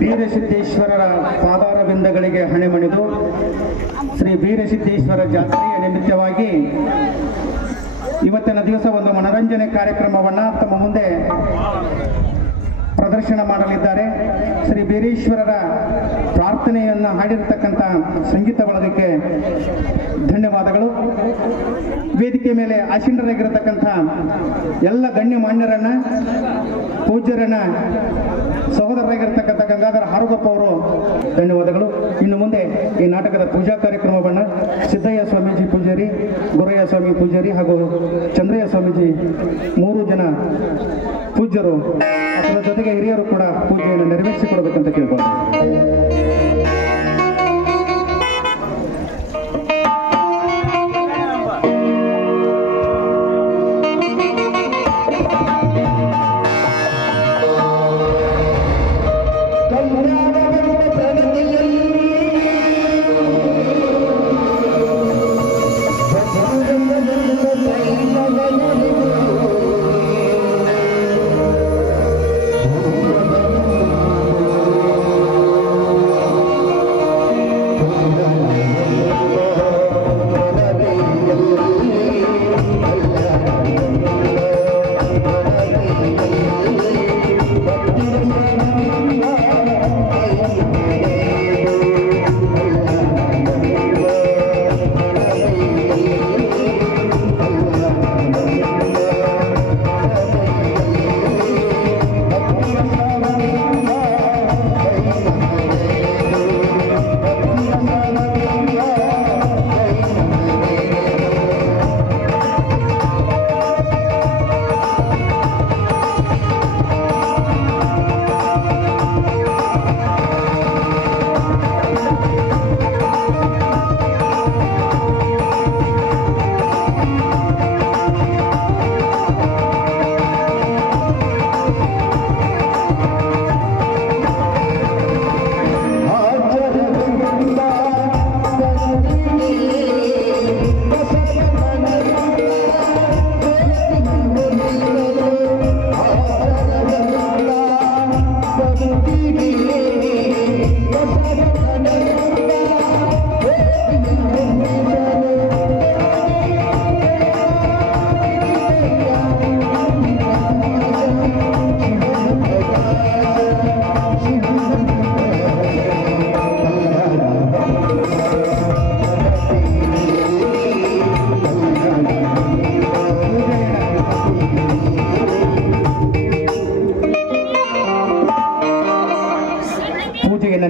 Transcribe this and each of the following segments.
ಬೀರಸಿದ್ದೇಶ್ವರರ ಪಾದಾರವಿಂದಗಳಿಗೆ ಹಣೆಮಣಿದು ಶ್ರೀ ಬೀರಸಿದ್ದೇಶ್ವರ ಜಾತ್ರೆಯ ನಿಮಿತ್ತವಾಗಿ ಇವತ್ತಿನ ದಿವಸ ಒಂದು ಮನರಂಜನೆ ಕಾರ್ಯಕ್ರಮವನ್ನು ತಮ್ಮ ಮುಂದೆ ಪ್ರದರ್ಶನ ಮಾಡಲಿದ್ದಾರೆ. ಶ್ರೀ ಬೀರೇಶ್ವರರ ಪ್ರಾರ್ಥನೆಯನ್ನು ಹಾಡಿರತಕ್ಕಂಥ ಸಂಗೀತ ಬಳಗಕ್ಕೆ ಧನ್ಯವಾದಗಳು. ವೇದಿಕೆ ಮೇಲೆ ಆಸೀನರಾಗಿರತಕ್ಕಂಥ ಎಲ್ಲ ಗಣ್ಯಮಾನ್ಯರನ್ನ, ಪೂಜ್ಯರನ್ನ, ಸಹೋದರರಾಗಿರ್ತಕ್ಕಂಥ ಗಂಗಾಧರ ಹಾರುಗಪ್ಪ ಅವರು ಧನ್ಯವಾದಗಳು. ಇನ್ನು ಮುಂದೆ ಈ ನಾಟಕದ ಪೂಜಾ ಕಾರ್ಯಕ್ರಮವನ್ನು ಸಿದ್ದಯ್ಯ ಸ್ವಾಮೀಜಿ ಪೂಜಾರಿ, ಗುರಯ್ಯ ಸ್ವಾಮಿ ಪೂಜಾರಿ ಹಾಗೂ ಚಂದ್ರಯ್ಯ ಸ್ವಾಮೀಜಿ 3 ಜನ ಪೂಜ್ಯರು ಅದರ ಜೊತೆಗೆ ಹಿರಿಯರು ಕೂಡ ಪೂಜೆಯನ್ನು ನೆರವೇರಿಸಿಕೊಡಬೇಕಂತ ಕೇಳ್ಕೊಳ್ತಾರೆ.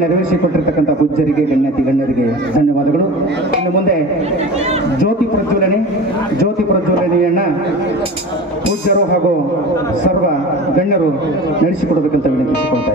ನೆರವೇರಿಸಿಕೊಟ್ಟಿರ್ತಕ್ಕಂಥ ಪೂಜ್ಯರಿಗೆ, ಗಣ್ಯರಿಗೆ ಧನ್ಯವಾದಗಳು. ಇನ್ನು ಮುಂದೆ ಜ್ಯೋತಿ ಪ್ರಜ್ವಲನೆಯನ್ನು ಪೂಜ್ಯರು ಹಾಗೂ ಸರ್ವ ಗಣ್ಯರು ನಡೆಸಿಕೊಡಬೇಕಂತ ವಿನಂತಿಸಿಕೊಳ್ತಾ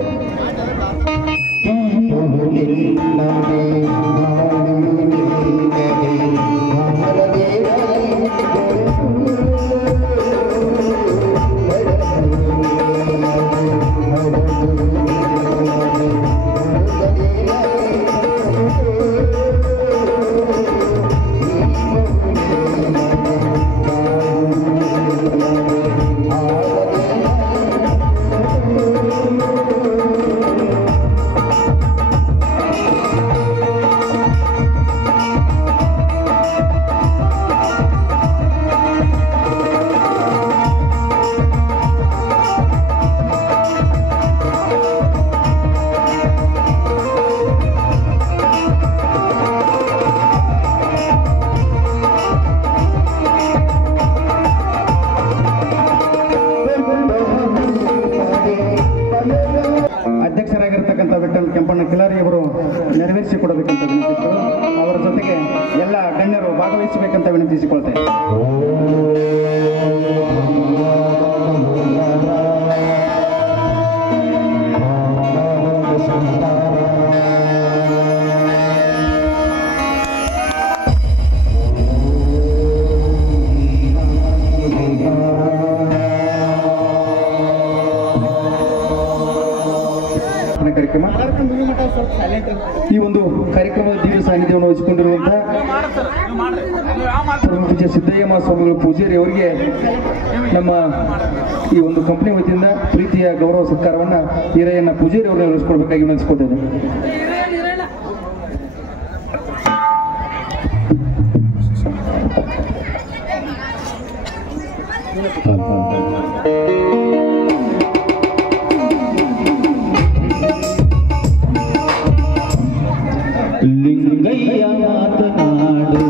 ಅಧ್ಯಕ್ಷರಾಗಿರ್ತಕ್ಕಂಥ ವಿಠಲ್ ಕೆಂಪಣ್ಣ ಕಿಲಾರಿ ಅವರು ನೆರವೇರಿಸಿಕೊಡಬೇಕಂತ ವಿನಂತಿಸಿದರು. ಅವರ ಜೊತೆಗೆ ಎಲ್ಲ ಗಣ್ಯರು ಭಾಗವಹಿಸಬೇಕಂತ ವಿನಂತಿಸಿಕೊಳ್ತೇವೆ. ಮಾಲಾರ್ಪಣೆ ಕಾರ್ಯಕ್ರಮ. ಈ ಒಂದು ಕಾರ್ಯಕ್ರಮದ ದಿವ್ಯ ಸಾನ್ನಿಧ್ಯವನ್ನು ವಹಿಸಿಕೊಂಡಿರುವಂತಹ ಪೂಜ್ಯ ಸಿದ್ದಯ್ಯ ಮಹಾಸ್ವಾಮಿಗಳು ಪೂಜಾರಿ ಅವರಿಗೆ ನಮ್ಮ ಈ ಒಂದು ಕಂಪನಿ ವತಿಯಿಂದ ಪ್ರೀತಿಯ ಗೌರವ ಸತ್ಕಾರವನ್ನ ಹಿರಿಯನ್ನ ಪೂಜಾರಿ ಅವರನ್ನು ನಡೆಸಿಕೊಡ್ಬೇಕಾಗಿ ವಿನಂತಿಸಿಕೊಳ್ತೇನೆ. ಲಿಂಗಯ್ಯ ಮಾತನಾಡು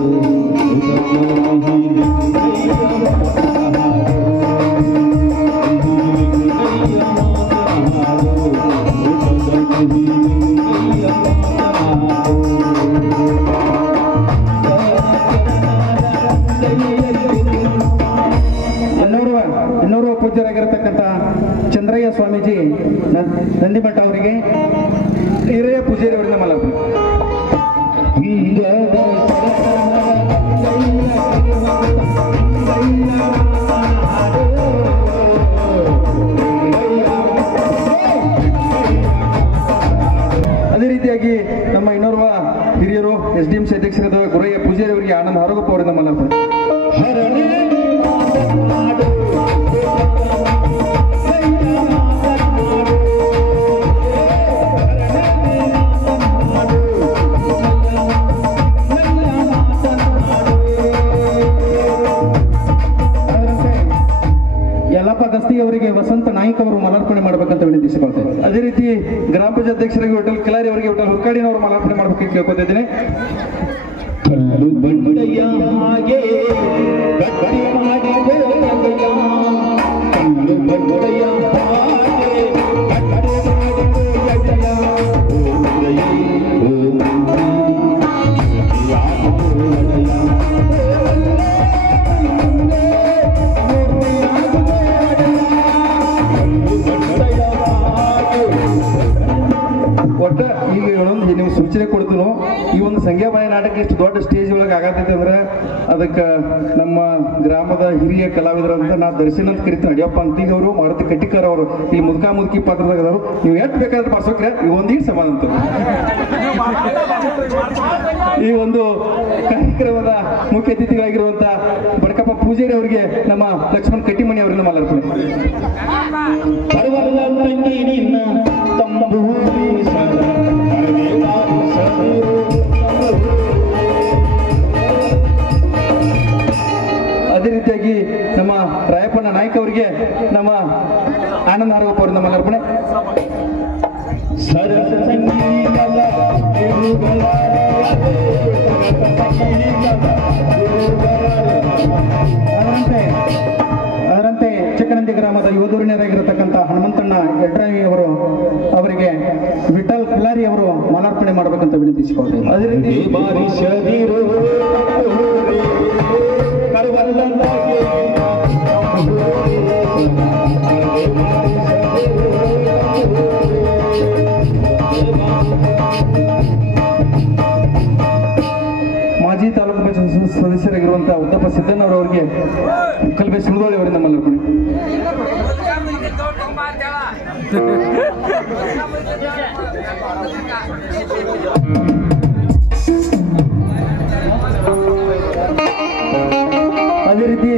ಇನ್ನೋರ್ವ ಪೂಜ್ಯರಾಗಿರತಕ್ಕಂಥ ಚಂದ್ರಯ್ಯ ಸ್ವಾಮೀಜಿ ನಂದಿಮಠ ಅವರಿಗೆ ಹಿರಿಯ ಪೂಜಾರಿ ಅವರಿಂದ ಮಾಲಾರ್ಪಣೆ. ಅದೇ ರೀತಿಯಾಗಿ ನಮ್ಮ ಇನ್ನೋರ್ವ ಹಿರಿಯರು SDMC ಅಧ್ಯಕ್ಷರಾದ ಗುರಯ್ಯ ಪೂಜಾರಿ ಅವರಿಗೆ ಆನಂದ್ ಹರಗಪ್ಪ ಅವರಿಂದ ಮಾಲಾರ್ಪಣೆ. ಯಲ್ಲಪ್ಪ ಗಸ್ತಿ ಅವರಿಗೆ ವಸಂತ ನಾಯ್ಕ ಅವರು ಮಾಲಾರ್ಪಣೆ ಮಾಡಬೇಕಂತ ವಿನಂತಿಸಿಕೊಳ್ತೇನೆ. ಅದೇ ರೀತಿ ಗ್ರಾಮ ಪಂಚಾಯತ್ ಅಧ್ಯಕ್ಷರಾಗಿ ಹೋಟೆಲ್ ಕಿಲಾರಿ ಅವರಿಗೆ ಹೋಟೆಲ್ ಹುರ್ಕಾಡಿನವರು ಮಾಲಾರ್ಪಣೆ ಮಾಡಬೇಕಂತ ಕೇಳ್ಕೊತಿದ್ದೇನೆ. ಕಲ್ಲು ಬಂಡೆಯ ಹಾಗೆ ಗಟ್ಟಿ ಮಾಡಿದೆ ಕಲ್ಲು ಬಂಡೆಯ ಹಾಗೆ ಗಟ್ಟಿ ಒಟ್ಟ ಈಗ ಹೇಳೊಂದು ನೀವು ಸೂಚನೆ ಕೊಡ್ತೀನೋ ಈ ಒಂದು ಸಂಖ್ಯಾಬಾಯಿ ನಾಟಕ ಎಷ್ಟು ದೊಡ್ಡ ಸ್ಟೇಜ್ ಒಳಗೆ ಆಗತೈತೆ ಅಂದ್ರೆ ಅದಕ್ಕೆ ನಮ್ಮ ಗ್ರಾಮದ ಹಿರಿಯ ಕಲಾವಿದರಂತ ನಾ ದರ್ಶನ ಅಂತ ಕರಿತೀನಿ. ಅಡಿಯಪ್ಪ ಅಂತಿಗವರು, ಮಾರುತಿ ಕಟ್ಟಿಕರ್ ಅವರು ಇಲ್ಲಿ ಮುದುಕಾ ಮುದುಕಿ ಪಾತ್ರದಾಗದವರು. ನೀವು ಎಷ್ಟು ಬೇಕಾದ್ರೆ ಬರ್ಸೋಕ್ರೆ ಈ ಒಂದೀಗ ಸಮಾನ ಅಂತ ಈ ಒಂದು ಕಾರ್ಯಕ್ರಮದ ಮುಖ್ಯ ಅತಿಥಿಗಳಾಗಿರುವಂತ ಬಡಕಪ್ಪ ಪೂಜಾರಿ ಅವರಿಗೆ ನಮ್ಮ ಲಕ್ಷ್ಮಣ್ ಕಟ್ಟಿಮಣಿ ಅವರಿಂದ ಮಾಲಾರ್ಪಣೆ. ಅದೇ ರೀತಿಯಾಗಿ ನಮ್ಮ ರಾಯಪ್ಪಣ್ಣ ನಾಯ್ಕ ಅವರಿಗೆ ನಮ್ಮ ಆನಂದ್ ಹರಗಪ್ಪ ಅವರಿಂದ ಮಾಲಾರ್ಪಣೆ. ಅದರಂತೆ ಚಿಕ್ಕನಂದಿ ಗ್ರಾಮದ ಯೋಧೂರಿನರಾಗಿರತಕ್ಕಂಥ ಹನುಮಂತಣ್ಣ ಯಡ್ರಾಯಿ ಅವರು ಅವರಿಗೆ ವಿಠಲ್ ಕಿಲಾರಿ ಅವರು ಮಾಲಾರ್ಪಣೆ ಮಾಡಬೇಕಂತ ವಿನಂತಿಸಿಕೊಳ್ತೇವೆ. ಅದೇ ರೀತಿ ಮಾಜಿ ತಾಲೂಕು ಪಂಚಾಯತ್ ಸದಸ್ಯರಾಗಿರುವಂತಹ ಉದ್ದಪ್ಪ ಸಿದ್ದಣ್ಣವರವರಿಗೆ ಕಲ್ಬೆ ಸುಳ್ದೋಳಿ ಅವರಿಂದ ಮಾಲಾರ್ಪಣೆ. ಅದೇ ರೀತಿ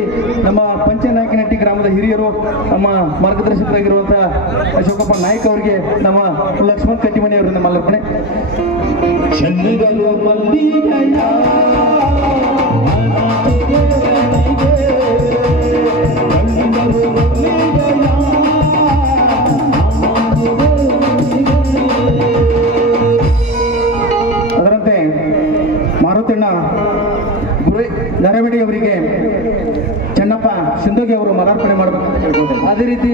ನಮ್ಮ ಪಂಚನಾಯಕನಹಟ್ಟಿ ಗ್ರಾಮದ ಹಿರಿಯರು ನಮ್ಮ ಮಾರ್ಗದರ್ಶಕರಾಗಿರುವಂತಹ ಅಶೋಕಪ್ಪ ನಾಯ್ಕ ಅವರಿಗೆ ನಮ್ಮ ಲಕ್ಷ್ಮಣ್ ಕಟ್ಟಿಮಣಿ ಅವರಿಂದ ಮಾಲಾರ್ಪಣೆ. ಅದರಂತೆ ಮಾರುತಣ್ಣ ನರವಿಡಿ ಅವರಿಗೆ ಚೆನ್ನಪ್ಪ ಸಿಂಧೋಗಿ ಅವರು ಮಾಲಾರ್ಪಣೆ ಮಾಡಬೇಕು. ಅದೇ ರೀತಿ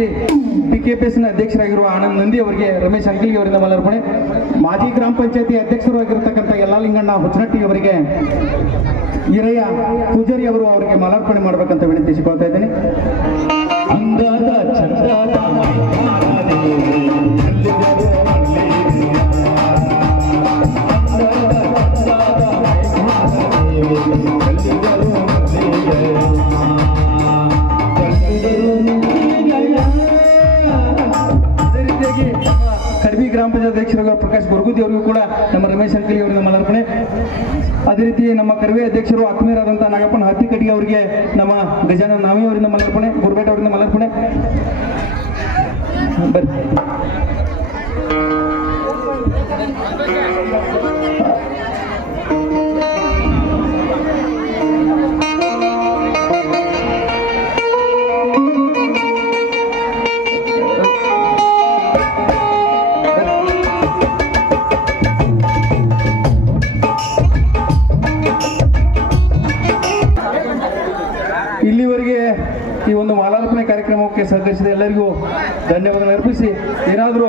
PKPSನ ಅಧ್ಯಕ್ಷರಾಗಿರುವ ಆನಂದ್ ನಂದಿ ಅವರಿಗೆ ರಮೇಶ್ ಅಂಕಿಲಿ ಅವರಿಂದ ಮಾಲಾರ್ಪಣೆ. ಮಾಜಿ ಗ್ರಾಮ ಪಂಚಾಯತಿ ಅಧ್ಯಕ್ಷರು ಆಗಿರತಕ್ಕಂಥ ಯಲ್ಲಾಲಿಂಗಣ್ಣ ಹುಚ್ಚನಟ್ಟಿ ಅವರಿಗೆ ಹಿರಿಯ ಪೂಜಾರಿ ಅವರು ಅವರಿಗೆ ಮಾಲಾರ್ಪಣೆ ಮಾಡಬೇಕಂತ ವಿನಂತಿಸಿಕೊಳ್ತಾ ಇದ್ದೇನೆ. ಅದೇ ರೀತಿಯಾಗಿ ಕಡ್ಬಿ ಗ್ರಾಮ ಗ್ರಾಮ ಪಂಚಾಯತ್ ಅಧ್ಯಕ್ಷರಾಗಿರುವ ಪ್ರಕಾಶ್ ಗೊರಗುದಿ ಅವರಿಗೂ ಕೂಡ ನಮ್ಮ ರಮೇಶ್ ಅಂಕಲಿ ಅವರಿಂದ ಮಲಾರ್ಪಣೆ. ಅದೇ ರೀತಿ ನಮ್ಮ ಕರವೇ ಅಧ್ಯಕ್ಷರು ಆತ್ಮೀಯರಾದಂತಹ ನಾಗಪ್ಪನ ಹತ್ತಿಕಟ್ಟಿಗೆ ಅವರಿಗೆ ನಮ್ಮ ಗಜಾನನ ನಾವಿ ಅವರಿಂದ ಮಲಾರ್ಪಣೆ, ಗುರುಬೇಟ ಅವರಿಂದ ಮಲಾರ್ಪಣೆ. ಬರ್ರಿ. ಇಲ್ಲಿವರೆಗೆ ಈ ಒಂದು ಮಾಲಾರ್ಪಣೆ ಕಾರ್ಯಕ್ರಮಕ್ಕೆ ಸಹಕರಿಸಿದ ಎಲ್ಲರಿಗೂ ಧನ್ಯವಾದ ಅರ್ಪಿಸಿ ಏನಾದರೂ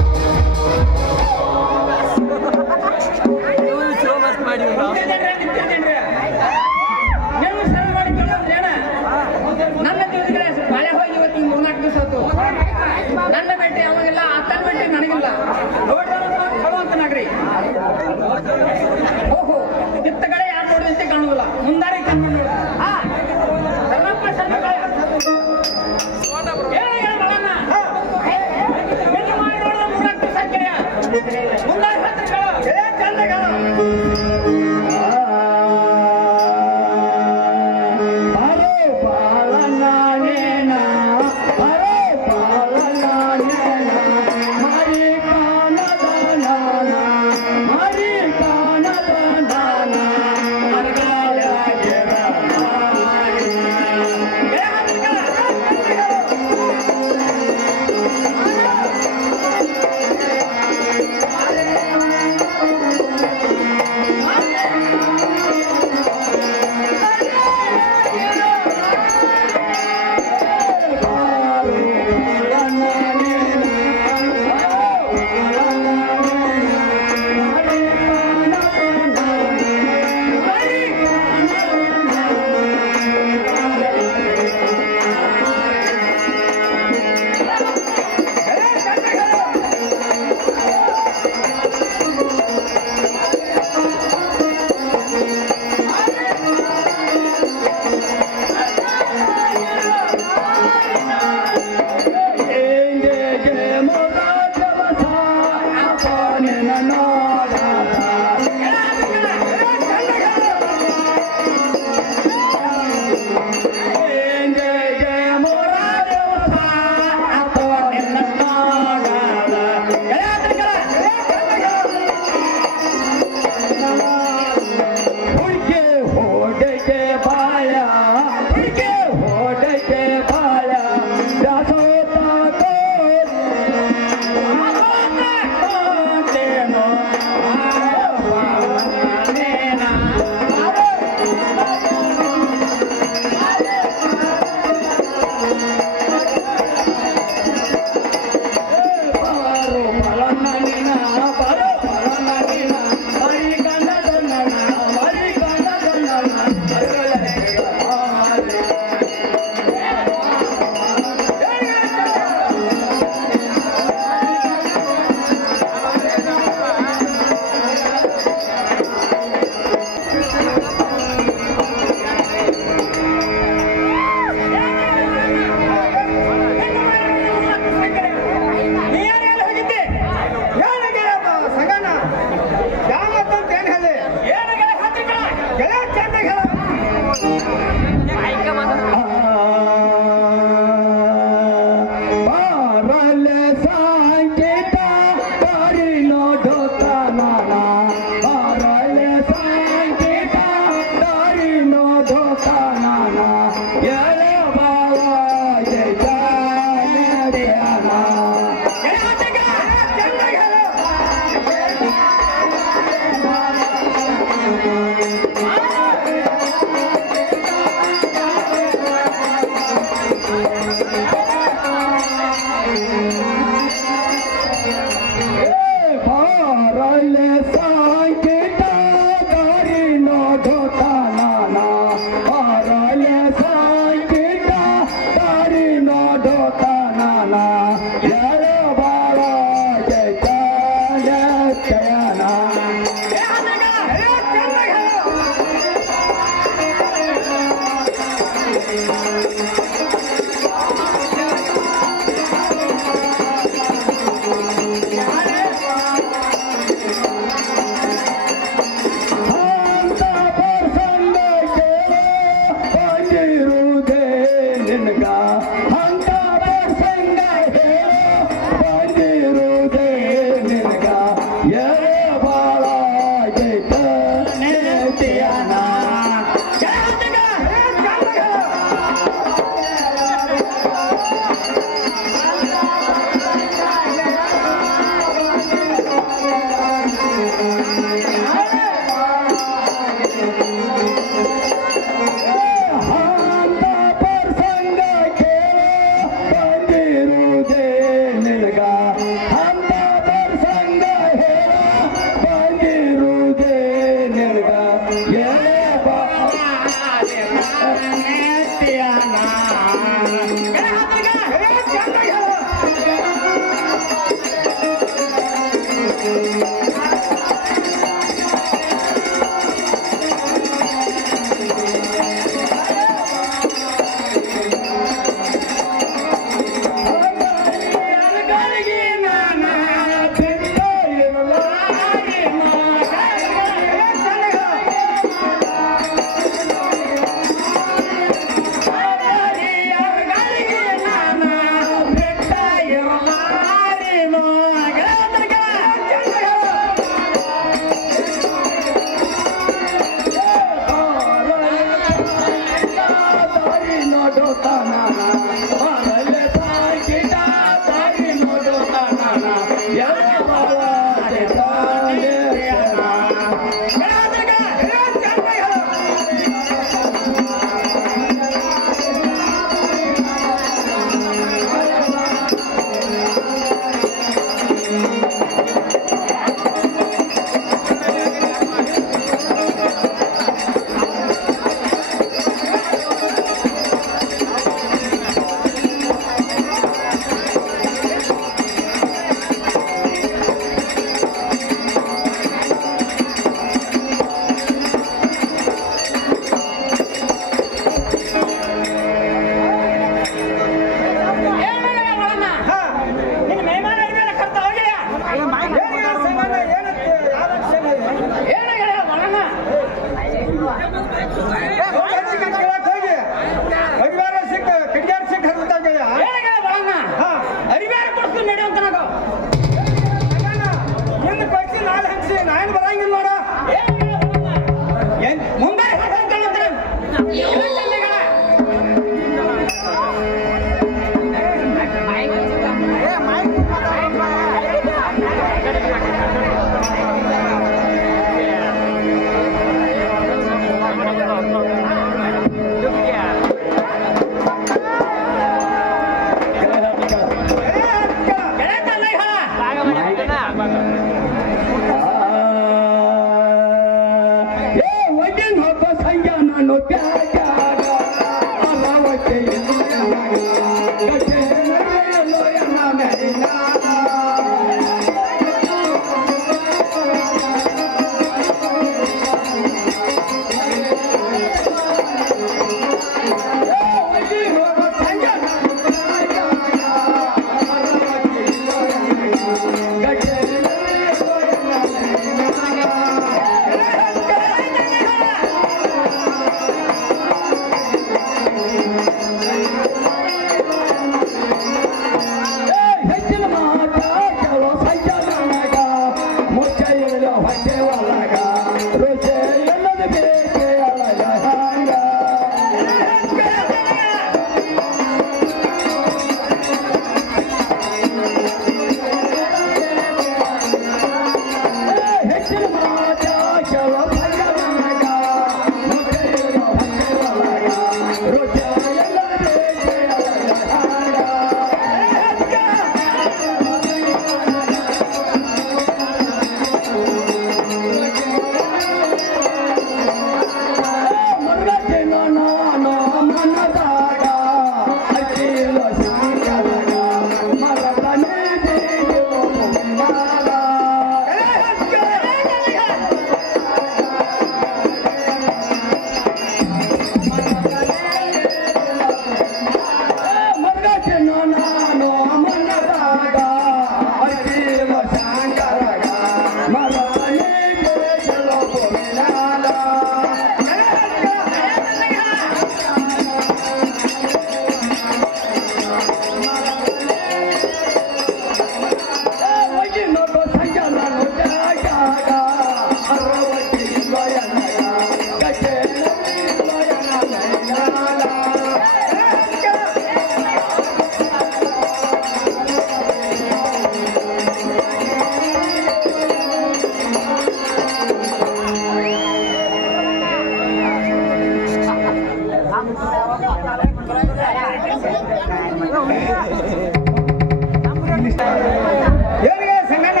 ಏನಿಗೆ ಸಂಗಣ್ಣ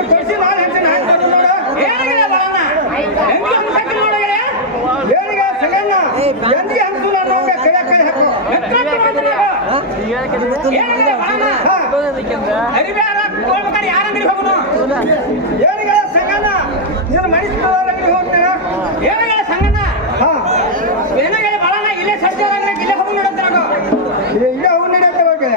ಕೊಡಿಸಿ ನಾನು ಹೇಳ್ತೀನಿ ಏನಿಗೆ ಬಾಳಣ್ಣ ಹೆಂಗೆ ಅನ್ಸಕ್ಕೆ ನೋಡಿದ್ರೆ ಏನಿಗೆ ಸಂಗಣ್ಣ ಎಂದಿಗೆ ಅನ್ಸಲ್ಲ ನೋಡ್ಗೆ ಕೈ ಕೈ ಹಾಕು ಏನಿಗೆ ಸಂಗಣ್ಣ ನೀನು ಮಣಿಸ್ಕೊಳ್ಳಿ ಹೋಗ್ತೀಯ ಏನಿಗೆ ಸಂಗಣ್ಣ ಏನಿಗೆ ಬಾಳಣ್ಣ ಇಲ್ಲೇ ಸಜ್ಜೆ ಇಲ್ಲೇ ಹೋಗಿ ನೋಡುತ್ತಾಗ ಇಲ್ಲೇ ಹೋಗಿ ನಡೆಯುತ್ತೆ ಹೋಗಿ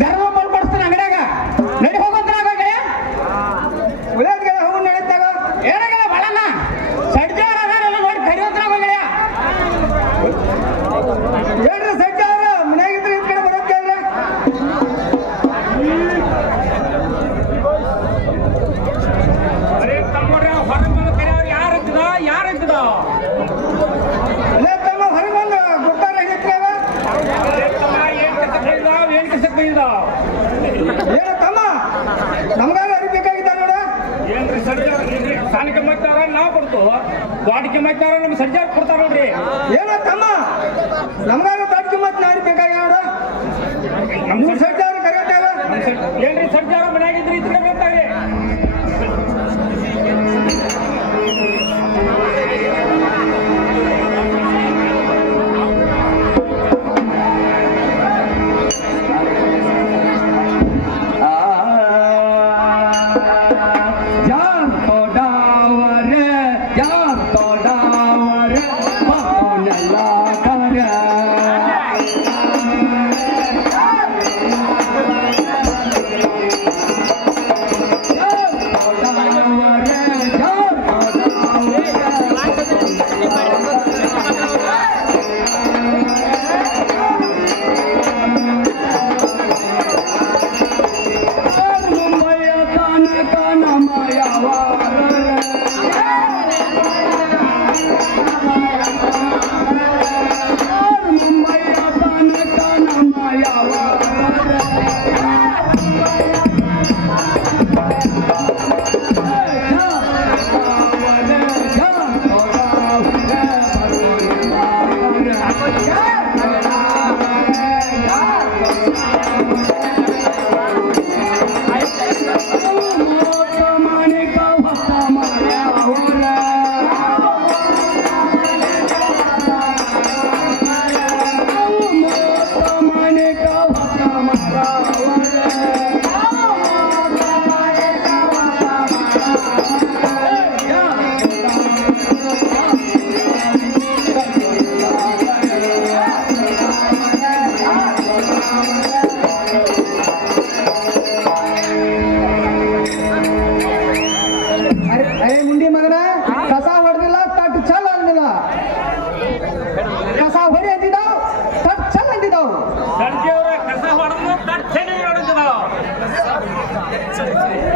ಧರ್ಮ ಕೊಡ್ತಾನೆ ಅಂಗಡಿಯಾಗ ನಡಿ ಹೋಗೋದ್ರಾಗ ಉಳಿಯೋದ್ಗೆಲ್ಲ ಹೋಗಿ ನಡೀತಾಗ ಏನಾಗಲ್ಲ ಬಾಳಣ್ಣ ಸಡ್ಜಾರ ನೋಡಿ ಕರಿಯೋದ್ರಾಗ ಗೆಳೆಯ ಹೇಳ್ರಿ ಸಡ್ಜಾರ ಮನೆಯಾಗಿದ್ರೆ ಈ ಕಡೆ ಬರೋದ್ ಕೇಳ್ರಿ ಹೊರಗೆ ಕರೆಯವ್ರು ಯಾರು ಇದ್ದದ ಅಲ್ಲೇ ತಮ್ಮ ಹೊರಗೆ ಬಂದು ಗೊತ್ತಾಗ ಏನ್ ಕೆಲಸಕ್ಕೆ ಆಯ್ತು ದೊಡ್ಡ ಕಿಮ್ಮತ್ತಾರ ನಮ್ಗೆ ಸರ್ಜಾರ್ ಕೊಡ್ತಾರ ನೋಡ್ರಿ. ಏನೋ ತಮ್ಮ ನಮ್ಗಾರ ದೊಡ್ಡ ಕಿಮ್ಮತ್ ನಾರಿ ಬೇಕಾಗ್ಯ ನೋಡ. ನಮ್ ಸರ್ಜಾರ ಕರೆಕ್ಟಾಗ ಏನ್ರಿ ಸರ್ಜಾರ ಮನ್ಯಾಗಿದ್ರಿ ಇದ್ರೆ ಗೊತ್ತಾಗ್ರಿ.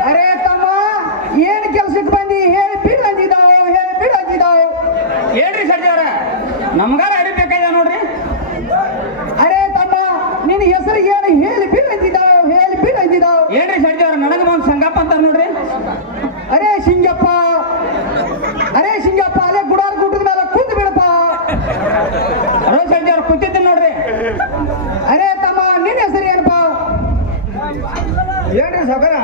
ಅರೆ ತಮ್ಮ ಏನ್ ಕೆಲ್ಸಕ್ಕೆ ಬಂದಿ ಹೇಳಿ ಬಿಡ್ ಅಂದಿದ್ದಾವು ಏನ್ರಿ ಸರ್ಜಾರ ನಮ್ಗಾರ ಅಡಿ ಬೇಕಾದ ನೋಡ್ರಿ. ಅರೆ ತಮ್ಮ ನಿನ್ನ ಹೆಸರು ಏನು ಹೇಳಿ ಬಿಡ್ ಅಂದಿದ್ದಾವು ಏನ್ರಿ ಸರ್ಜಾರ ನನಗ ಒಂದು ಸಂಗಪ್ಪ ಅಂತ ನೋಡ್ರಿ. ಅರೆ ಸಿಂಗಪ್ಪ ಅಲ್ಲೇ ಗುಡಾರ ಗುಡ್ಡದ ಮೇಲೆ ಕುಂತು ಬಿಡಪ್ಪ. ಅರೆ ಸರ್ಜಾರ ಕೂತಿದ್ದೀನಿ ನೋಡ್ರಿ. ಅರೆ ತಮ್ಮ ನಿನ್ನ ಹೆಸರು ಏನಪ್ಪ ಏನ್ರಿ ಸಗರ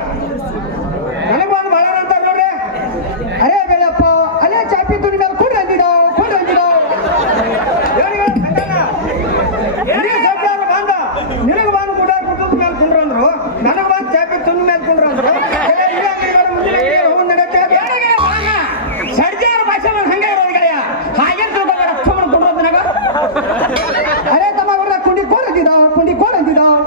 ನನಗೊಂದು ಬಳ ಅಂತ ನೋಡ್ರಿ. ಅರೆ ಬೇಡಪ್ಪ ಅಲ್ಲೇ ಚಾಪಿ ತುಡಿ ಮೇಲೆ ಕುಂಡ್ರಿ ಅಂದಿದ್ದಾವು ನಿನಗೆ ಬಂದು ಗುಡಾರ ಗುಡ್ಡದ ಮೇಲೆ ಕುಂಡ್ರು ಅಂದ್ರು, ನನಗೆ ಬಂದು ಚಾಪಿ ತುಂಡ ಮೇಲೆ ಕುಂಡ್ರು ಅಂದ್ರು. ಸರ್ಜಾರ ಭಾಷೆ ಹಂಗೆ ಇರೋದು ಗೆಳೆಯ ಹಾಗೆ ಕುಂಡ್ರೋದು ನನಗ. ಅರೆ ತಮ್ಮ ಅವ್ರನ್ನ ಕುಂಡಿ ಕೋಡ್ ಅಂತಿದ್ದಾವು.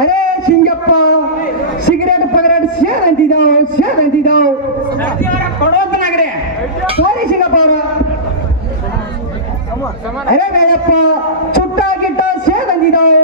ಅರೆ ಸಿಂಗಪ್ಪ ಸಿಗರೇಟ್ ಪಗರೇಟ್ ಶೇರ್ ಅಂತಿದ್ದಾವು ಕೊಡೋದನಾಗ್ರಿ. ಸಾರಿ ಸಿಂಗಪ್ಪ ಅವರು. ಅರೆ ಬೇಡಪ್ಪ ಚುಟ್ಟ ಗಿಟ್ಟ ಶೇರ್ ಅಂತಿದ್ದಾವು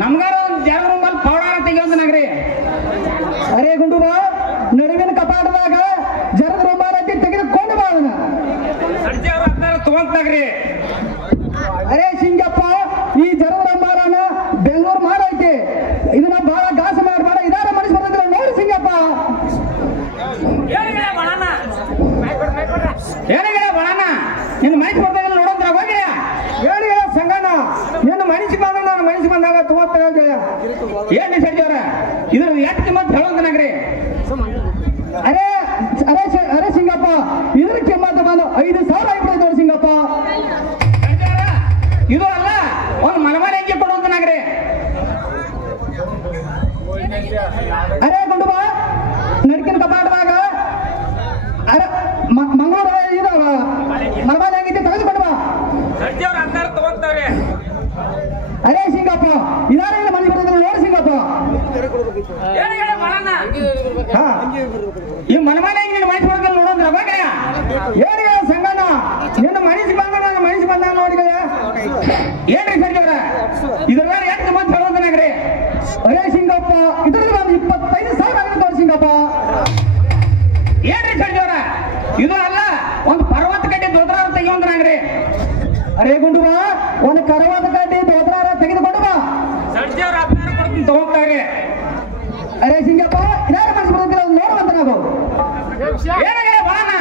ನಮ್ಗಾರ ಒಂದು ಜಾಗ ರೂಮಲ್ಲಿ ಪೌಡಾರ ತೆಗಿಯೋದನಾಗ್ರಿ. ಅರೇ ಗುಂಡುಬ ನಡುವಿನ ಕಪಾಟದಾಗ ಜರದ ರೂಮಾಲ ಐತಿ ತೆಗೆದುಕೊಂಡು ಬಾ ಅದನ್ನ. ಸರ್ಜಿ ಅವ್ರು ಅದನ್ನ ತಗೊಂತಾಗ್ರಿ. ಅರೇ ಸಿಂಗಪ್ಪ ಈ ಜರದ ರೂಮಾಲನ ಬೆಂಗಳೂರು ಮಾಡೈತಿ, ಇದನ್ನ ಬಹಳ ಗಾಸ ಮಾಡಬೇಡ, ಇದಾರ ಮನಸ್ಸು ಬರ್ತೈತಿ ನೋಡಿ ಸಿಂಗಪ್ಪ. ಏನಿಗೆ ಬಣನ ಏನಾಗಿದೆ ಬಣನ ನಿನ್ನ ಮೈಕ್ ಬರ್ತಾ ನೋಡೋದ್ರ ಹೋಗಿ ಹೇಳಿಗಳ ಸಂಗಣ್ಣ ನಿನ್ನ ಮನಸ್ಸು ಬಂದಾಗ ನಾನು ಮನಸ್ಸು ಬಂದಾಗ ತಗೋತೇವೆ. ಏನ್ರಿ ಸರ್ಜಿ ಅವ್ರ ಇದ್ರ ಎಷ್ಟು ಕಿಮ್ಮತ್ ಹೇಳೋದನಾಗ್ರಿ. ಅರೇ ಅರೇ ಅರೇ ಸಿಂಗಪ್ಪ ಇದ್ರ ಕಿಮ್ಮತ್ತ ಬಂದು 5,000 ಆಗ್ಬಿಡ್ತೈತೆ ನೋಡಿ ಸಿಂಗಪ್ಪ. ಸರ್ಜಿ ಅವ್ರ ಇದು ಅಲ್ಲ ಒಂದು ಮನಮನೆ ಹೆಂಗೆ ಕೊಡೋದನಾಗ್ರಿ. ಅರೇ ಗುಂಡುಬ ನಡ್ಕಿನ ಕಪಾಟದಾಗ ಅರೆ ಮಂಗಳೂರು ಇದು ಮರಮಾಲೆ ಹೆಂಗೈತಿ ತೆಗೆದುಕೊಂಡು ಬಾ. ಸರ್ಜಿ ಅವ್ರು ಅದನ್ನ ತಗೊಂತಾವ್ರಿ. ಅರೇ ಸಿಂಗಪ್ಪ ಇದಾರ ಮನೆ ಬರ್ತೈತೆ ನೋಡಿ ಸಿಂಗಪ್ಪ. ಏನಿಗೆ ಬಣನ ಹಾ ಈ ಮನಮನೆ ಹೆಂಗೆ ನಿನ್ನ ಮೈಕ್ ಬರ್ತಾ ನೋಡೋದ್ರ ಹೋಗಿ ಏನಿಗೆ ಸಂಗಣ್ಣ ನಿನ್ನ ಮನಸ್ಸು ಬಂದ ನಾನು ಮನಸ್ಸು ಬಂದಾಗ ನೋಡಿಗಳ. ಏನ್ರಿ ಸರ್ಜಿ ಅವ್ರ ಇದ್ರ ಮೇಲೆ ಎಷ್ಟು ಕಿಮ್ಮತ್ ಹೇಳೋದನಾಗ್ರಿ. ಅರೇ ಸಿಂಗಪ್ಪ ಇದ್ರಲ್ಲಿ ಒಂದು 25,000 ಆಗುತ್ತೆ ನೋಡಿ ಸಿಂಗಪ್ಪ. ಏನ್ರಿ ಸರ್ಜಿ ಅವ್ರ ಇದು ಅಲ್ಲ ಒಂದು ಪರ್ವತ ಕಡ್ಡಿ ದೊಡ್ಡ ತೆಗಿಯೋದನಾಗ್ರಿ. ಅರೇ ಗುಂಡುಬ ಒಂದು ಕರವಾದ ಗಡ್ಡಿ ದೋತ್ರಾರ ತೆಗೆದುಕೊಂಡು ಬಾ. ಸರ್ಜಿ ಅವ್ರು ಅದನ್ನ ಕೊಡ್ತೀನಿ ತಗೋತಾಗ್ರಿ. ಅರೇ ಸಿಂಗಪ್ಪ ಇದಾರ ಮನಸ್ಸು ಬರ್ತೈತಿ ನೋಡುವಂತ ನಾವು. ಏನಾಗಿದೆ ಬಣನ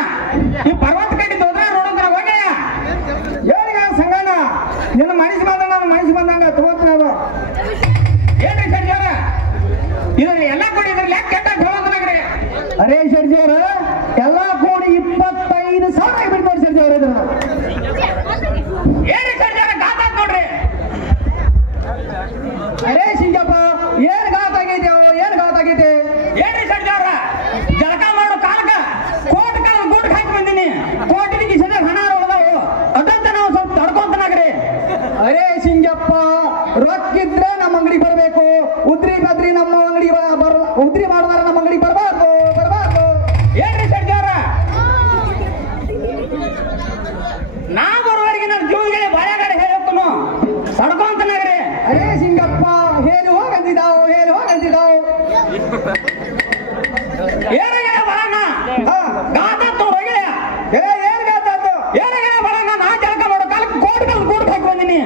ಈ ಪರ್ವತ ಕಡ್ಡಿ ದೊಡ್ಡ ನೋಡೋದ್ರ ಹೋಗಿ ಏನಿಗೆ ಸಂಗಣ್ಣ ನಿನ್ನ ಮನಸ್ಸು ಬಂದಾಗ ನಾನು ಮನಸ್ಸು ಬಂದಾಗ ತಗೋತ ನಾವು. ಏನ್ರಿ ಸರ್ಜಿ ಅವ್ರ ಇದ್ರ ಎಲ್ಲ ಕೊಡಿ ಇದ್ರ ಲೆಕ್ಕ ಕೆಟ್ಟ ಹೇಳೋದನಾಗ್ರಿ. ಅರೇ ಶರ್ಜಿ ಅವರ ಎಲ್ಲ ಕೂಡಿ 25,000 ಆಗಿಬಿಟ್ಟು ನೋಡಿ ಶರ್ಜಿ ಅವರ ಇದ್ರ. ಏನ್ರಿ ಸರ್ಜಿ ಅವ್ರ ಗಾತಾತ್ ನೋಡ್ರಿ. ಅರೇ ಸಿಂಗಪ್ಪ ಏನ್ ಗಾತ ಆಗೈತೆ ಏನ್ ಗಾತ ಆಗೈತೆ. ಏನ್ರಿ ಸರ್ಜಿ ಅವ್ರ ಜಳಕ ಮಾಡೋ ಕಾಲಕ್ಕ ಕೋಟ್ ಕಾಲ ಗೂಟ್ ಹಾಕಿ ಬಂದಿನಿ. ಕೋಟಿನ ಕಿಸದ ಹಣ ಉಳಿದಾವು ಅದಂತ ನಾವು ಸ್ವಲ್ಪ ತಡ್ಕೊಂತನಾಗ್ರಿ. ಅರೇ ಸಿಂಗಪ್ಪ ರೊಕ್ಕಿದ್ರೆ ನಮ್ಮ ಅಂಗಡಿಗೆ ಬರಬೇಕು, ಉದ್ರಿ ಬದ್ರಿ ನಮ್ಮ ಅಂಗಡಿ ಉದ್ರಿ ಮಾಡಿದಾರ ನಮ್ಮ ಅಂಗಡಿಗೆ ಬರಬಾರ್ದು. ಏನ್ರಿ ಸರ್ಜಿ ಅವ್ರ ನಾ ಬರುವವರೆಗೆ ನನ್ನ ಜೀವನಗಳಿಗೆ ಬಾಳೆಗಾಡಿ ಹೇಳಕ್ಕನು ತಡ್ಕೊಂತನಾಗ್ರಿ. ಅರೇ ಸಿಂಗಪ್ಪ ಹೇಳಿ ಹೋಗಂತಿದ್ದಾವು ಏನಾಗಿದೆ ಬರಣ್ಣ ಗಾತಾತ್ ಹೋಗಿ ಏನ್ ಗಾತ ಆತು? ಏನಾಗಿದೆ ಬರಣ್ಣ ನಾ ಜಳಕ ಮಾಡೋ ಕಾಲಕ್ಕೆ ಕೋಟಿ ಗೂಟ್ ಹಾಕಿ ಬಂದಿನಿ.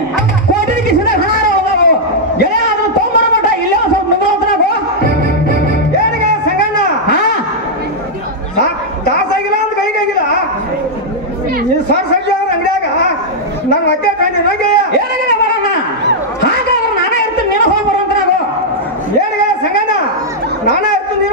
ಕೋಟಿನ ಕಿಸದ ಹಣ ಉಳಿದಾವು ಗೆಳೆಯ ಅದು ತೊಗೊಂಬರೋ ಮಟ್ಟ ಇಲ್ಲೇ ಒಂದ್ ಸ್ವಲ್ಪ ನಿಂದ್ರೋತನಾಗು. ಏನಿಗೆ ಸಂಗಣ್ಣ ಹಾ ದಾಸಾಗಿಲ್ಲ ಅಂತ ಕೈಗಾಗಿಲ್ಲ ಈ ಸರ್ಜಿ ಅವ್ರ ಅಂಗಡಿಯಾಗ ನನ್ನ ಮತ್ತೆ ಕಂಡು ನೋಡ್ಗೆಯ. ಏನಾಗಿದೆ ಬರಣ್ಣ ಹಾಗಾದ್ರೆ ನಾನೇ ಇರ್ತೀನಿ ನೀನು ಹೋಗಿ ಬರುವಂತನಾಗು. ಏನಿಗೆ ಸಂಗಣ್ಣ ನಾನಾ ಇರ್ತೀನಿ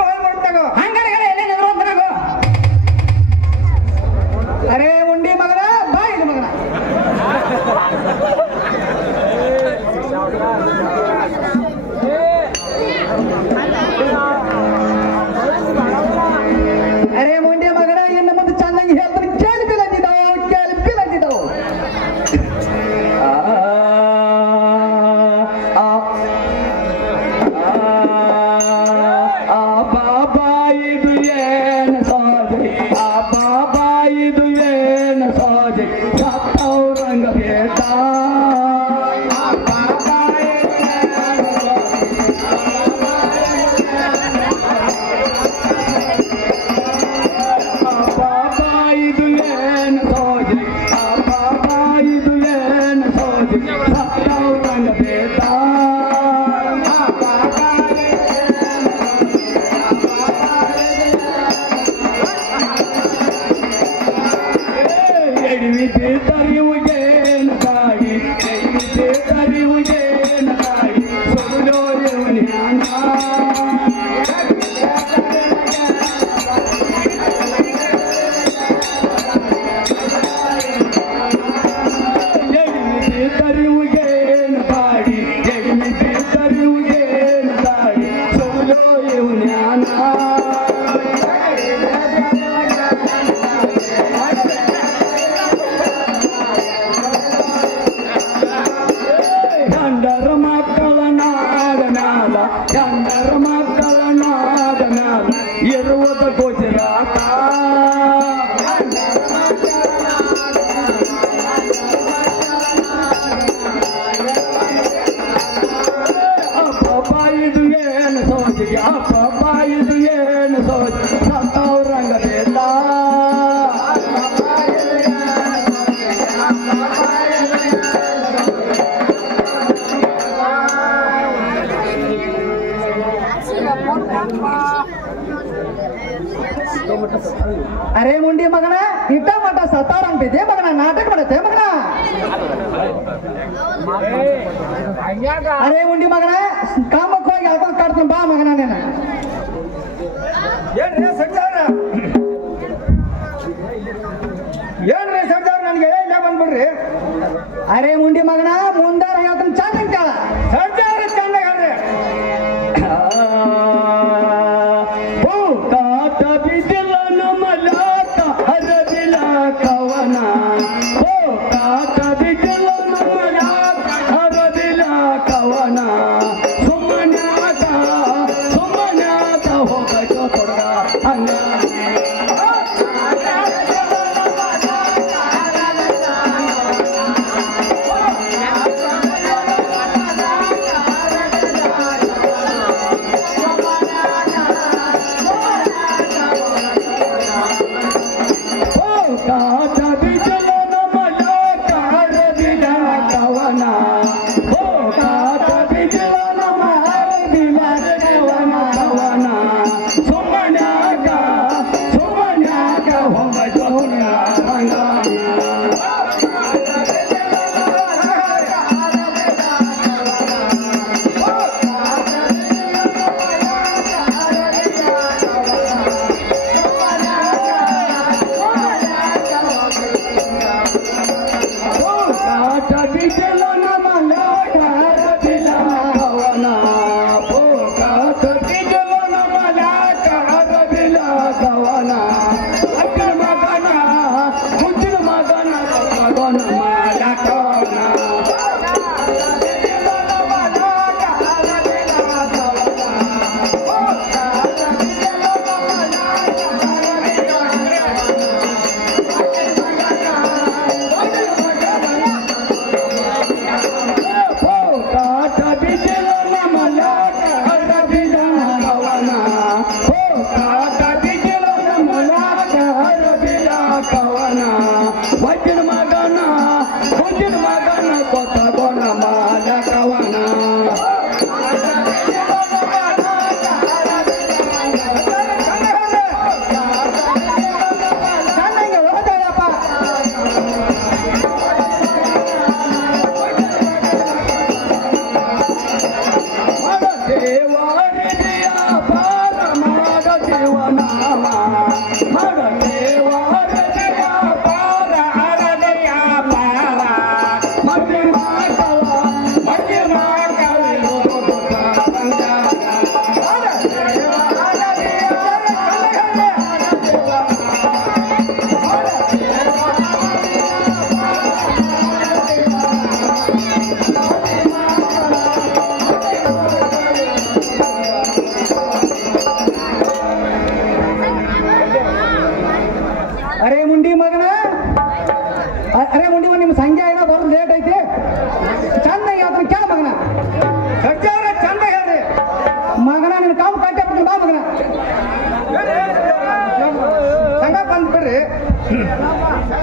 ಬಾಯಿದು ಏನು ಸೋಜಿಗೆ ಅಪ್ಪ ಬಾಯಿದು ಏನು ಸೋಜಿ ಸತ್ತವ್ರಂಗ ಬೇಡ ಅರೆ ಮುಂಡಿ ಮಗನ ಇಟ್ಟ ಮಠ ಸತ್ತಾರಂಗ್ ಬಿದ್ದೆ ಮಗನ ನಾಟಕ ಮಾಡತ್ತೆ ಮಗನ ಅರೆ ಮುಂಡಿ ಮಗನ ಕಾಮಕ್ಕೆ ಹೋಗಿ ಹಾಕೊಂಡು ಕಾಡ್ತೀನಿ ಬಾ ಮಗನ ನೀನು ಏನ್ರಿ ಸಂಚಾರ ನನ್ಗೆ ಇಲ್ಲ ಬಂದ್ಬಿಡ್ರಿ ಅರೆ ಮುಂಡಿ ಮಗನ ಮುಂದಾರ ಹೇಳ್ತಾನೆ ಚಂದ ಕೇಳ ಸಂಚಾರ ಚಂದ ಹೇಳ್ರಿ ಕಾಟ ಬಿದ್ದಿಲ್ಲ ನಮ್ಮಲಾಟ ಹರದಿಲ್ಲ ಕವನ ಕಾಟ ಬಿದ್ದಿಲ್ಲ ನಮ್ಮಲಾಟ ಹರದಿಲ್ಲ ಕವನ ಸುಮ್ಮನಾಟ ಹೋಗೋ ತೊಡಗ ಹಂಗ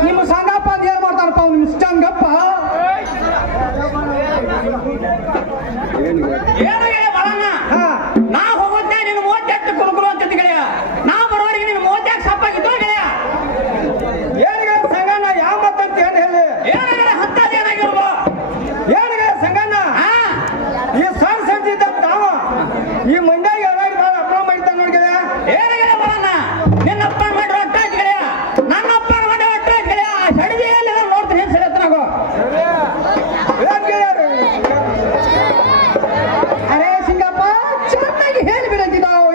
ನಿಮ್ಮ ಸಂಗಪ್ಪ ಅಂತ ಏನ್ ಮಾಡ್ತಾರಪ್ಪ ನಿಮ್ ಸಂಗಪ್ಪ ನಾ ಹೋಗುತ್ತೆ ನೀನು 38 ಕುರುಕುರು ಅಂತ ಗೆಳೆಯ ನಾ ಬರೋರಿಗೆ ನೀನು 38 ಸಪ್ಪಾಗಿತ್ತು ಗೆಳೆಯ ಏನಿಗೆ ಸಂಗಣ್ಣ ಯಾವ ಮತ್ತಂತ ಏನ್ ಹೇಳಿ ಏನಾಗ ಹತ್ತದೇನಾಗಿರ್ಬೋ ಏನಿಗೆ ಸಂಗಣ್ಣ ಈ ಸಣ್ಣ ಸಂಜಿದ್ದ ತಾವ ಈ ಮಂಡ್ಯಾಗ ಅಪ್ಪ ಮಾಡಿದ್ದ ನೋಡಿ ಗೆಳೆಯ ಏನಾಗ ಬರೋಣ ನಿನ್ನಪ್ಪ ಮಾಡಿ ಒಟ್ಟ ಗೆಳೆಯ ನನ್ನಪ್ಪ ಮಾಡಿ ಒಟ್ಟ ಗೆಳೆಯ ಸಡಿಗೆಯಲ್ಲಿ ನೋಡ್ತೀನಿ ಸರಿ ಹತ್ರನಾಗೋ ಏನ್ ಗೆಳೆಯ ಅರೇ ಸಿಂಗಪ್ಪ ಚೆನ್ನಾಗಿ ಹೇಳಿ ಬಿಡಂತಿದ್ದಾವು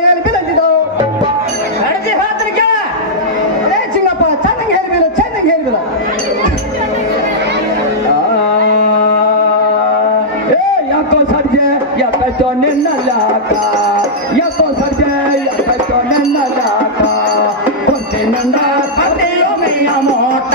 ಅಡಜಿ ಹೇಳ್ತಾರೆ ಕೇಳ ಅರೇ ಸಿಂಗಪ್ಪ ಚೆನ್ನಾಗಿ ಹೇಳಿಬಿಡ ಯಾಕೋ ಸರ್ಜೆ ಯಾಕೋ ನಿನ್ನ ಲಾಕ ಯಾಕೋ ಸರ್ಜೆ ಯಾಕೋ ನಿನ್ನ ಲಾಕ ಕೊಂತೆ ನಂದ ಪಡೆಯೋ ಮೇಯ ಮೋಟ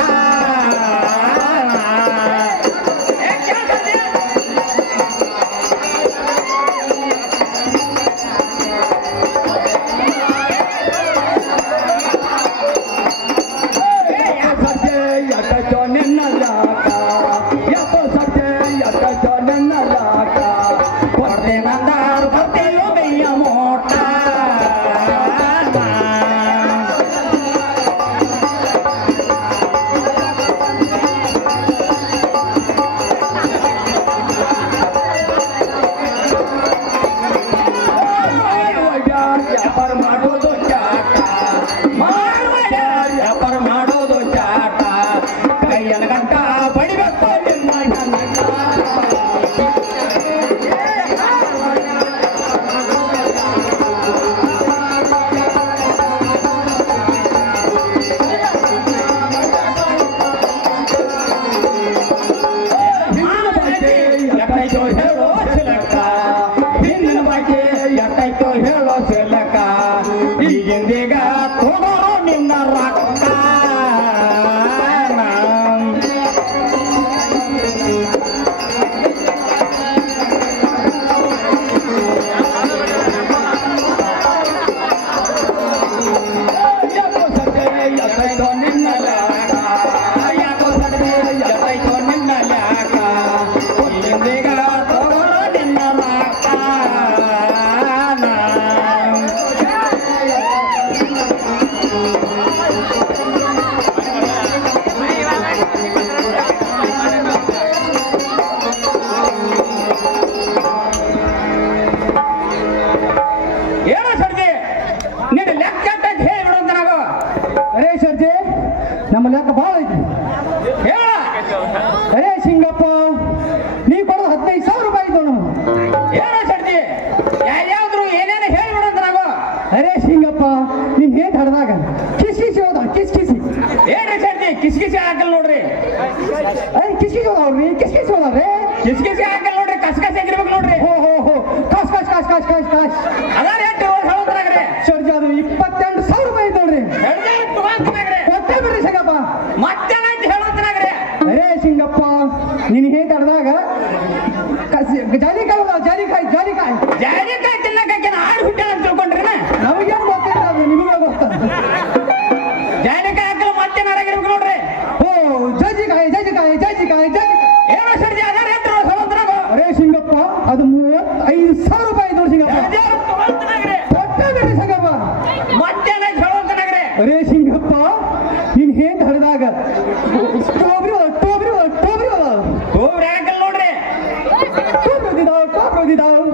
ಎಷ್ಟಾಯ್ತು ಹೇಳೋ ಸಲಕ ಈಗಿಂದೀಗ ತಗೋರು ನಿನ್ನ ರೊಕ್ಕ ನಮ್ಮ ಲೆಕ್ಕ ಭಾಳ ಐತಿ ಹೇಳ ಅರೇ ಸಿಂಗಪ್ಪ ನೀ ಕೊಡೋದು 15,000 ರೂಪಾಯಿ ಇದ್ದವು ನಮ್ಮ ಹೇಳ ಸರ್ಜಿ ಯಾರ್ಯಾವ್ದ್ರು ಏನೇನು ಹೇಳ್ಬಿಡಂತ ನಾವು ಅರೇ ಸಿಂಗಪ್ಪ ನೀನ್ ಹೇಟ್ ಹಡ್ದಾಗ ಕಿಸಿ ಹೋದ ಕಿಸಿ ಹೇಳ್ರಿ ಸರ್ಜಿ ಕಿಸ್ಕಿಸಿ ಹಾಕಲ್ ನೋಡ್ರಿ ಅರೆ ಕಿಸಿ ಹೋದವ್ರಿ ಕಿಸಿ ಹೋದವ್ರಿ ಕಿಸ್ಕಿಸಿ ಹಾಕಲ್ ನೋಡ್ರಿ ಕಸ್ಕಸಿ ಆಗಿರ್ಬೇಕು ನೋಡ್ರಿ ಹೋ ಕಾಸ್ ಅದಾರ ಎಷ್ಟು ಹೇಳೋದ್ರಾಗ್ರಿ ಸರ್ಜಿ ಅದು 22,000 ರೂಪಾಯಿ ಇದ್ದು ನೋಡ್ರಿ ತಗೊಂಡ್ರಿ ಕೊಟ್ಟೆ ಬಿಡ್ರಿ ಸಿಂಗಪ್ಪ ಮತ್ತೇನಾಯ್ತು ಹೇಳೋದ್ರಾಗ್ರಿ ಅರೇ ಸಿಂಗಪ್ಪ ನೀನ್ ಹೇಟ್ ಹಡ್ದಾಗ ಜಾಲಿಕಾಯಿ ಜಾರಿಕಾಯಿ ತಿನ್ನಕ್ಕೆ ಆರು ಹುಟ್ಟಾನ ಅಂತ ತಿಳ್ಕೊಂಡ್ರಿ ನಮಗೇನು ಗೊತ್ತಿಲ್ಲ ಅದು ನಿಮಗ ಗೊತ್ತ ಜಾರಿಕಾಯಿ ಹಾಕಲು ಮತ್ತೇನಾರಾಗಿರ್ಬೇಕು ನೋಡ್ರಿ ಓ ಜಾಜಿಕಾಯಿ ಏನೋ ಸರ್ಜಿ ಅದಾರ ಎಷ್ಟು ಹೇಳೋದ್ರಾಗ ಅರೇ ಸಿಂಗಪ್ಪ ಅದು 35,000 ರೂಪಾಯಿ ನೋಡಿ ಸಿಂಗಪ್ಪ ಕೊಟ್ಟೆ ಬಿಡ್ರಿ ಸಿಂಗಪ್ಪ ಮತ್ತೇನಾಯ್ತು ಹೇಳೋದ್ರಾಗ್ರಿ ಅರೇ ಸಿಂಗಪ್ಪ ನೀನ್ ಹೇಟ್ ಹರಿದಾಗ ಟೋಬ್ರಿ ಗೋಬ್ರಿ ಹಾಕಲ್ ನೋಡ್ರಿ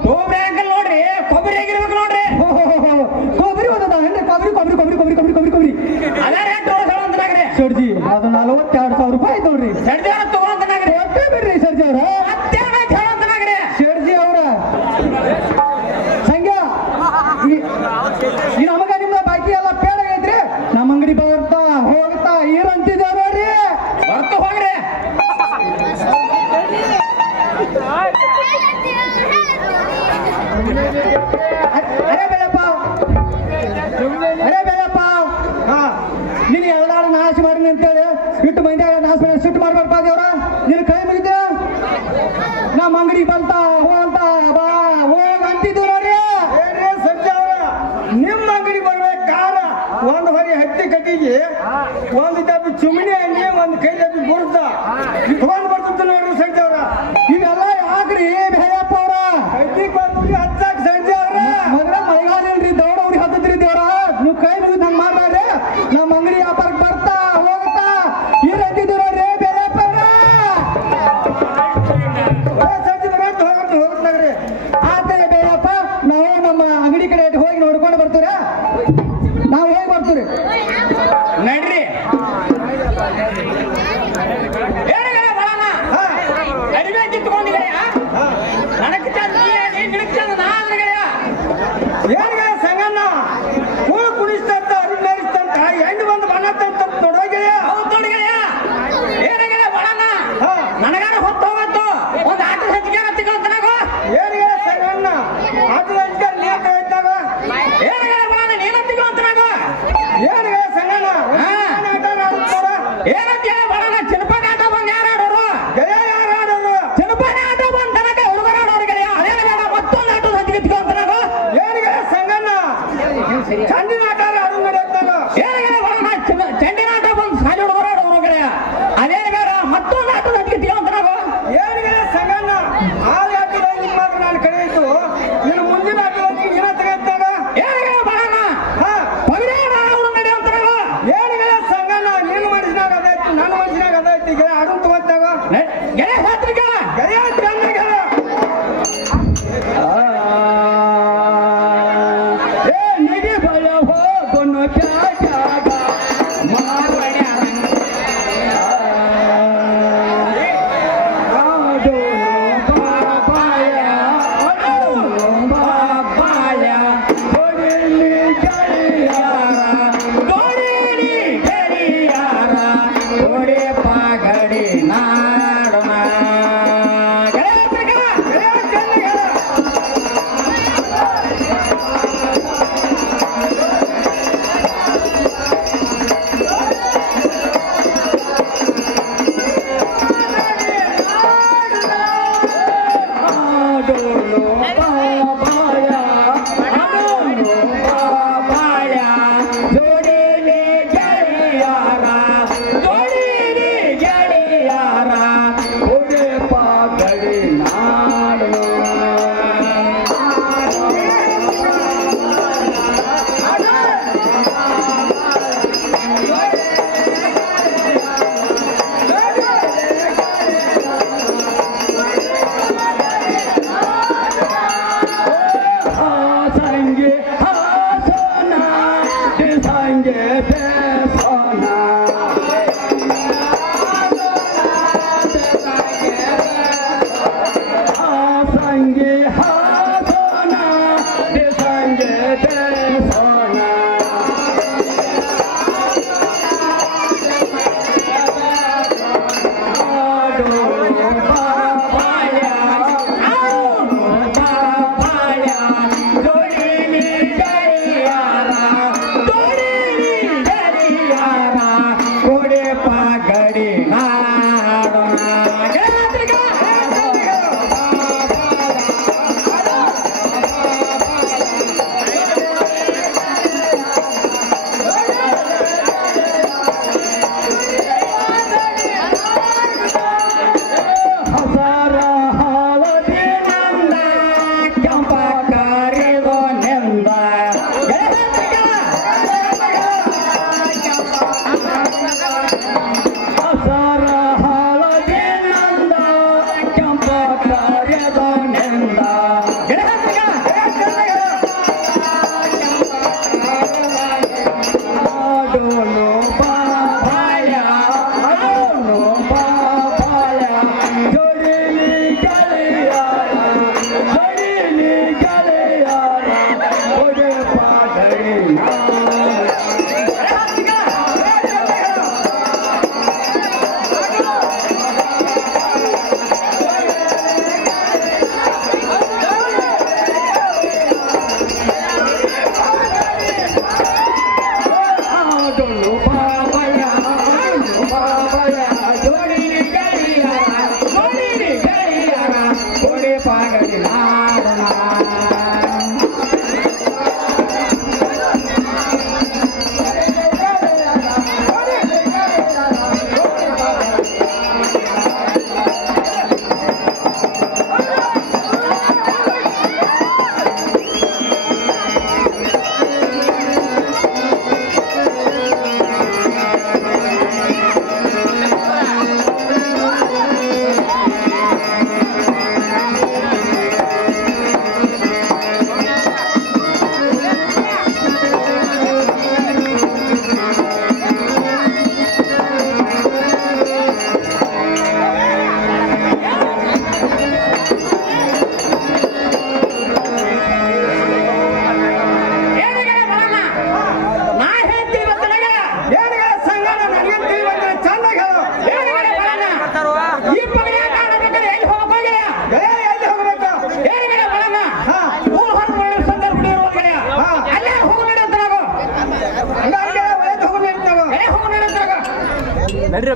ಗೋಬ್ರಿ ಹಾಕಲ್ ನೋಡ್ರಿ ಕೊಬ್ಬರಿ ಆಗಿರ್ಬೇಕು ನೋಡ್ರಿ ಕೊಬ್ಬರಿ ಹೋದ ಹೆಂಡ್ರೆ ಕೊಬ್ಬರಿ ಅದಾರ ಎಷ್ಟು ಹೇಳೋದ್ರಾಗ್ರಿ ಸರ್ಜಿ ಅದು 42,000 ರೂಪಾಯಿ ನೋಡ್ರಿ ಸರ್ಜಿ ಅವ್ರ ತಗೊಂಡ್ನಾಗ್ರಿ ಕೊಟ್ಟೆ ಬಿಡ್ರಿ ಸರ್ಜಿ ಅವ್ರ ಮತ್ತೇನಾಯ್ತು ಹೇಳೋದ್ರಾಗ್ರಿ ಸರ್ಜಿ ಅವ್ರ ಸಂಖ್ಯಾ ಈ ನಮಗ ನಿಮ್ದ ಬಾಕಿ ಎಲ್ಲ ಪೇಡ ಐತ್ರಿ ನಮ್ಮ ಅಂಗಡಿ ಬರ್ತಾ ಹೋಗ್ತಾ ಅಂತಿದ್ದೇವ್ ನೋಡ್ರಿ ಬರ್ತು ಹೋಗ್ರಿ ಅರೇ ಬೇಡಪ್ಪ ಹಾ ನೀನು ಎಲ್ಲಾರು ನಾಶ ಮಾಡಿನಿ ಅಂತೇಳಿ ಇಟ್ಟು ಮಂದಿಯಾಗ ನಾಶ ಮಾಡಿ ಸಿಟ್ಟು ಮಾಡ್ಬಾರ್ಪ ದೇವ್ರ ನೀನು ಕೈ ಮುಗಿದ ನಮ್ಮ ಅಂಗಡಿ ಬಂತ ಹೋಗಂತ ಬಾ ಹೋಗ್ ಅಂತಿದ್ದು ನೋಡ್ರಿ ಸಜ್ಜ ಅವರ ನಿಮ್ಮ ಅಂಗಡಿ ಬರ್ಬೇಕಾದ್ರ ಒಂದು ಹೊರಿ ಹತ್ತಿ ಕಟ್ಟಿಗೆ ಒಂದು ಡಬ್ಬಿ ಚುಮಣಿ ಎಣ್ಣೆ ಒಂದು ಕೈ ಡಬ್ಬಿ ಬುರ್ದ ತಗೊಂಡು ಬರ್ತದೆ ನೋಡ್ರಿ ಸಜ್ಜ ಅವರ ಇವೆಲ್ಲ ಯಾಕ್ರಿ ಬೇಯಪ್ಪ ಅವ್ರ ಹತ್ತಿಗೆ ಬಂದ್ಬಿಟ್ಟು ಹಚ್ಚಾಕ ಸಜ್ಜ ಅವ್ರ ಮೊದಲ ನಡ್ರಿ